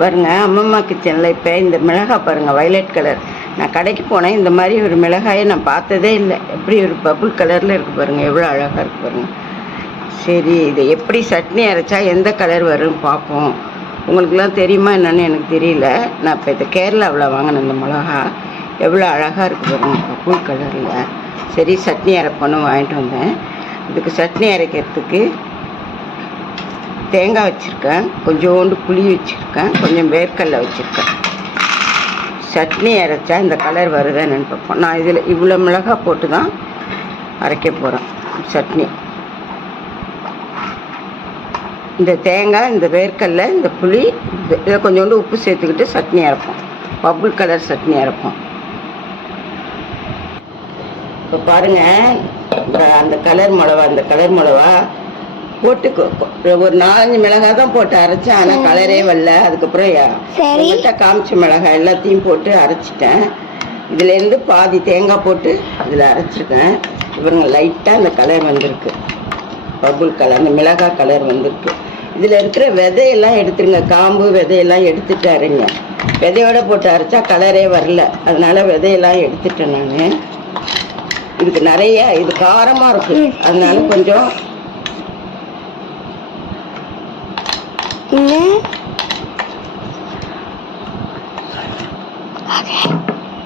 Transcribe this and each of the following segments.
பாருங்க, அம்மம்மா கிச்சனில் இப்போ இந்த மிளகாய் பாருங்கள், வயலட் கலர். நான் கடைக்கு போனேன், இந்த மாதிரி ஒரு மிளகாயை நான் பார்த்ததே இல்லை. எப்படி ஒரு பபுள் கலரில் இருக்குது பாருங்கள், எவ்வளோ அழகாக இருக்குது பாருங்கள். சரி, இதை எப்படி சட்னி அரைச்சா எந்த கலர் வரும்னு பார்ப்போம். உங்களுக்குலாம் தெரியுமா என்னன்னு எனக்கு தெரியல. நான் இப்போ இது கேரளாவில் வாங்கினேன். இந்த மிளகா எவ்வளோ அழகாக இருக்குது பாருங்கள், பபுள் கலரில். சரி, சட்னி அரைப்போன்னு வாங்கிட்டு வந்தேன். இதுக்கு சட்னி அரைக்கிறதுக்கு தேங்காய் வச்சுருக்கேன், கொஞ்சோண்டு புளி வச்சுருக்கேன், கொஞ்சம் வேர்க்கடலை வச்சுருக்கேன். சட்னி அரைச்சா இந்த கலர் வருதான்னு பார்ப்போம். நான் இதில் இவ்வளோ மிளகாய் போட்டு தான் அரைக்க போகிறேன் சட்னி. இந்த தேங்காய், இந்த வேர்க்கடலை, இந்த புளி, இதில் கொஞ்சோண்டு உப்பு சேர்த்துக்கிட்டு சட்னி அரைப்போம். பபுள் கலர் சட்னி அரைப்போம். இப்போ பாருங்கள், அந்த கலர் மிளவா போட்டு ஒரு 4-5 மிளகாய் தான் போட்டு அரைச்சேன். ஆனால் கலரே வரல. அதுக்கப்புறம் என்கிட்ட காமிச்ச மிளகாய் எல்லாத்தையும் போட்டு அரைச்சிட்டேன். இதுலேருந்து பாதி தேங்காய் போட்டு அதில் அரைச்சிருக்கேன். இவங்க லைட்டாக அந்த கலர் வந்திருக்கு, பபுள் கலர், அந்த மிளகாய் கலர் வந்திருக்கு. இதில் இருக்கிற விதையெல்லாம் எடுத்துருங்க, காம்பு விதையெல்லாம் எடுத்துட்டு அரைங்க. விதையோடு போட்டு அரைச்சா கலரே வரல, அதனால் விதையெல்லாம் எடுத்துட்டேன் நான். இதுக்கு நிறைய இது காரமாக இருக்குது, அதனால கொஞ்சம்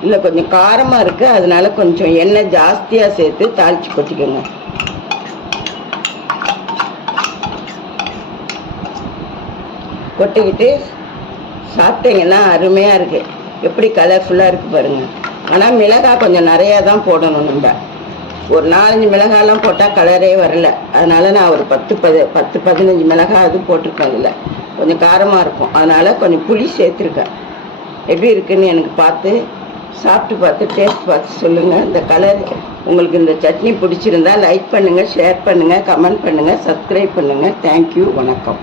இல்லை கொஞ்சம் காரமாக இருக்குது, அதனால கொஞ்சம் எண்ணெய் ஜாஸ்தியாக சேர்த்து தாளித்து கொட்டிக்கோங்க. கொட்டிக்கிட்டு சாப்பிட்டீங்கன்னா அருமையாக இருக்குது. எப்படி கலர்ஃபுல்லாக இருக்குது பாருங்கள். ஆனால் மிளகாய் கொஞ்சம் நிறையா தான் போடணும். நம்ம ஒரு 4-5 மிளகாயெல்லாம் போட்டால் கலரே வரல. அதனால் நான் ஒரு 10-15 மிளகாய் அது போட்டிருக்கேன். அதில் கொஞ்சம் காரமாக இருக்கும், அதனால் கொஞ்சம் புளி சேர்த்துருக்கேன். எப்படி இருக்குதுன்னு எனக்கு சாப்பிட்டு பார்த்து டேஸ்ட் பார்த்து சொல்லுங்கள். இந்த கலர் உங்களுக்கு இந்த சட்னி பிடிச்சிருந்தா லைக் பண்ணுங்கள், ஷேர் பண்ணுங்கள், கமெண்ட் பண்ணுங்கள், சப்ஸ்கிரைப் பண்ணுங்கள். தேங்க்யூ, வணக்கம்.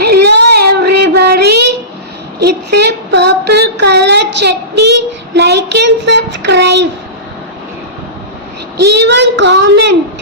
Hello everybody, it's a purple color chutney. Like and subscribe, even comment.